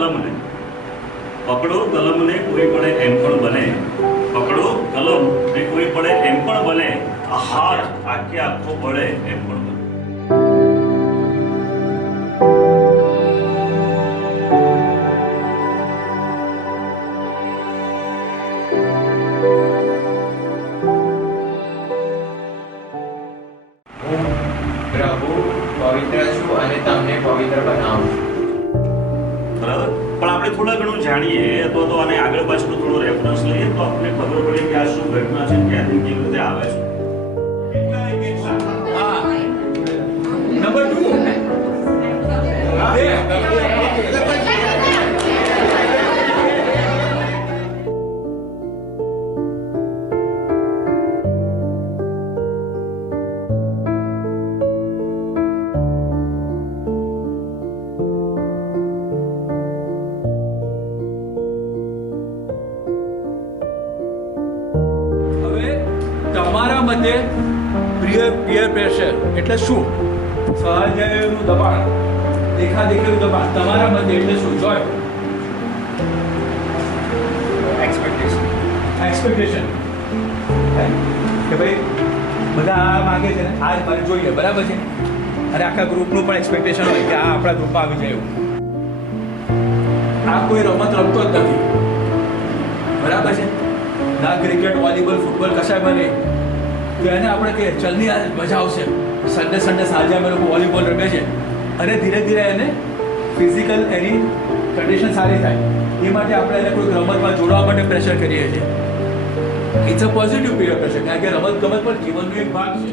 કલમને, પકડો કલમને કોઈ પડે એમ પણ બને, પકડો કલમ ને કોઈ પડે એમ પણ બને, આ હાથ આખે આખો પડે એમ પણ બને. પ્રભુ પવિત્ર છું અને તમને પવિત્ર બનાવું. બરાબર, પણ આપણે થોડા ઘણું જાણીએ તો આને આગળ પાછળ થોડો રેફરન્સ લઈએ તો આપણને ખબર પડે કે આ શું ઘટના છે, ક્યાંથી કેવી રીતે આવે છે. નંબર 2 હવે તમારા મતે પીયર પ્રેશર એટલે શું? સહજાયનું દબાણ, દેખાદેખીનું દબાણ તમારા મતે એટલે શું? જોય એક્સપેક્ટેશન કે ભાઈ બધા આ માગે છે ને આ જ મારે જોઈએ, બરાબર છે? અને આખા ગ્રુપનું પણ એક્સપેક્ટેશન હોય કે આ આપણા ગ્રુપમાં આવી જાય એવું. આ કોઈ રમત રમતો જ નથી, બરાબર છે? ના ક્રિકેટ, વોલીબોલ, ફૂટબોલ કશાય બને તો એને આપણે કહીએ ચલની આ મજા આવશે, સન્ડે સાંજે અમે લોકો વોલીબોલ રમે છે, અને ધીરે ધીરે એને ફિઝિકલ એની કન્ડિશન સારી થાય એ માટે આપણે એને કોઈ રમતમાં જોડવા માટે પ્રેશર કરીએ છીએ. It's a positive period pressure, કારણ કે રમત ગમત પણ જીવનનો એક ભાગ છે.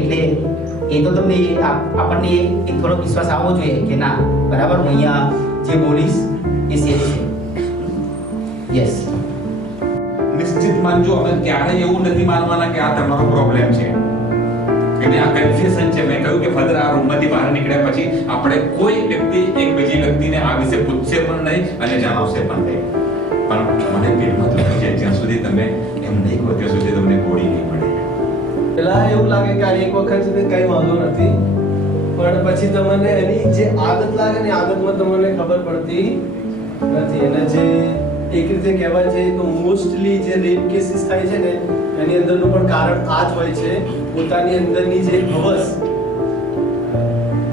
એટલે એ તો તમને આપણને એક થોડો વિશ્વાસ આવવો જોઈએ કે ના બરાબર હું અહીંયા જે બોલીશ એ સેફ છે. યસ, નિશ્ચિત માનજો, હવે ક્યારેય એવું નથી માનવાના કે આ તમારો પ્રોબ્લેમ છે એટલે આ કન્ફ્યુઝન છે. મેં કહ્યું કે ફર્ધર આ રૂમમાંથી બહાર નીકળ્યા પછી આપણે કોઈ વ્યક્તિ એક બીજી વ્યક્તિને આ વિશે પૂછશે પણ નહીં અને જણાવશે પણ નહીં. પણ મને પેટમાં દુખી જાય જ્યાં સુધી તમે એમ નહીં કહો ત્યાં સુધી તમને ગોળી નહીં પડે. પેલા એવું લાગે કે આ એક વખત સુધી કઈ વાંધો નથી, પણ પછી તમને એની જે આદત લાગે ને આદતમાં તમને ખબર પડતી નથી. અને જે એક રીતે કહેવાય છે તો મોસ્ટલી જે રેપ કેસીસ થાય છે ને એની અંદરનું પણ કારણ આ જ હોય છે, પોતાની અંદરની જે હવસ,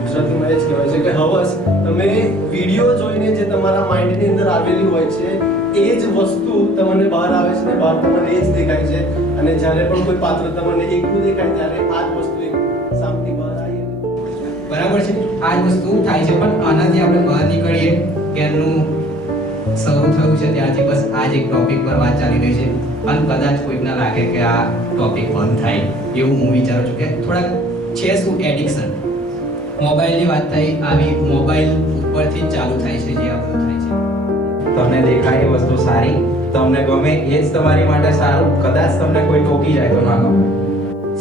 ગુજરાતીમાં એ જ કહેવાય છે કે હવસ, તમે વિડીયો જોઈને જે તમારા માઇન્ડની અંદર આવેલી હોય છે એ જ વસ્તુ તમને બહાર આવે છે ને બહાર તમને એ જ દેખાય છે. અને જ્યારે પણ કોઈ પાત્ર તમને એકલું દેખાય ત્યારે આ જ વસ્તુ એક સામથી બહાર આવી. બરાબર છે, આ જ વસ્તુ થાય છે. પણ આનાથી આપણે બહાર નીકળીએ, ક્યારનું શરૂ થયું છે ત્યારથી બસ આ જ એક ટોપિક પર વાત ચાલી રહી છે. અને કદાચ કોઈકને લાગે કે આ ટોપિક બંધ થાય એવું હું વિચારું છું કે થોડાક છે શું એડિક્શન, મોબાઈલની વાત થઈ, આવી મોબાઈલ ઉપરથી જ ચાલુ થાય છે જે આ બધું થાય છે. તમને દેખાય એ વસ્તુ સારી, તમને ગમે એ જ તમારી માટે સારું. કદાચ તમને કોઈ ટોકી જાય તો ના ગમે.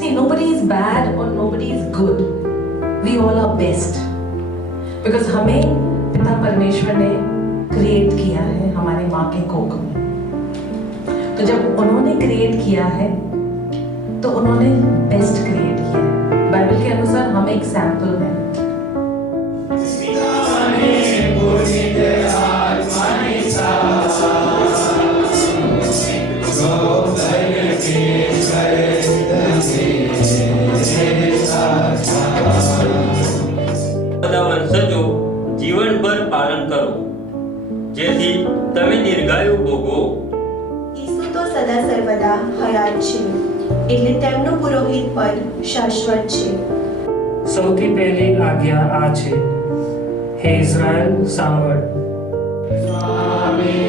See, nobody is bad or nobody is good. We all are best. Because हमें पिता परमेश्वर ने क्रिएट किया है हमारे माँ के कोख में. तो जब उन्होंने क्रिएट किया है तो उन्होंने बेस्ट क्रिएट किया है. बाइबल के अनुसार हम एक सैंपल हैं. બધા વંશજો જીવનભર પાલન કરો જેથી તમે દીર્ઘાયુ ભોગવો. ઈસુ તો સદા સર્વદા હયાત છે. એટલે તેમનું પુરોહિત પદ શાશ્વત છે. સૌથી પહેલી આજ્ઞા આ છે, હે ઇઝરાયલ સાંભળ. સ્વામી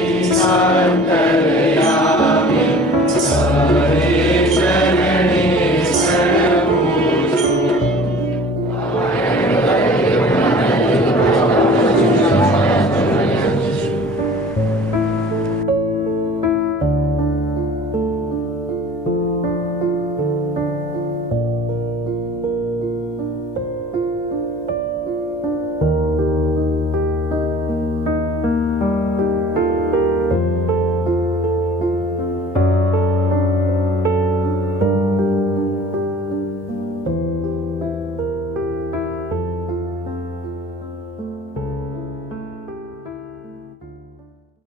અંતર્યામી હરે